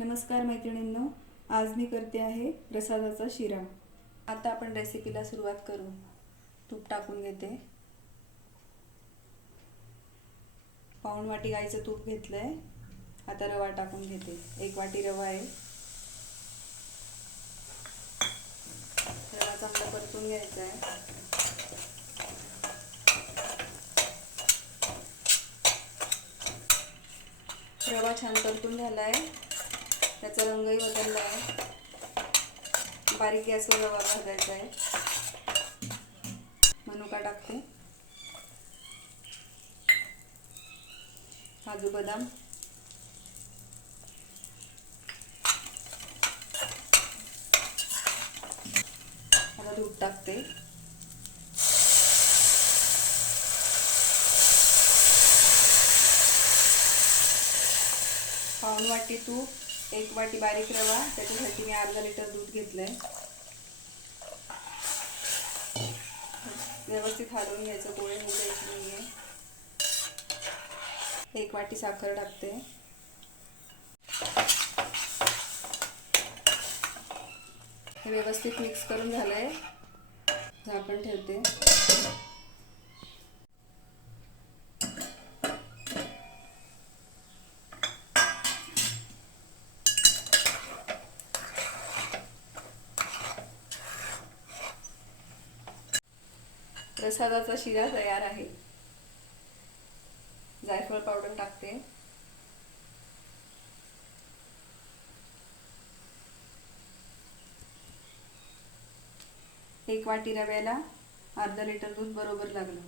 नमस्कार मैत्रिणींनो, आज मी करते आहे प्रसादाचा शिरा। आता आपण रेसिपीला सुरुवात करू। तूप टाकून घेते। पाऊण वाटी गाईचं तूप घेतलंय। आता रवा टाकून घेते। 1 वाटी रवा आहे। रवा चांगला परतून घ्यायचा आहे। रवा छान परतून झालाय। त्याचा रंगही बदलला आहे। बारीक गॅसवर रवा भाजायचा आहे। मनुका टाकते, काजू बदाम, आता दूध टाकते। पाऊण वाटी तूप, 1 वाटी बारीक रवा, त्याच्यासाठी मी अर्धा लिटर दूध घेतलंय। व्यवस्थित हलवून घ्यायचं, गोळे होऊ द्यायचे नाहीये। 1 वाटी साखर टाकते। हे व्यवस्थित मिक्स करून झालंय। झाकण ठेवते। प्रसादाचा शिरा तयार आहे। जायफळ पावडर टाकते। एक वाटी रव्याला अर्धा लिटर दूध बरोबर लागलं।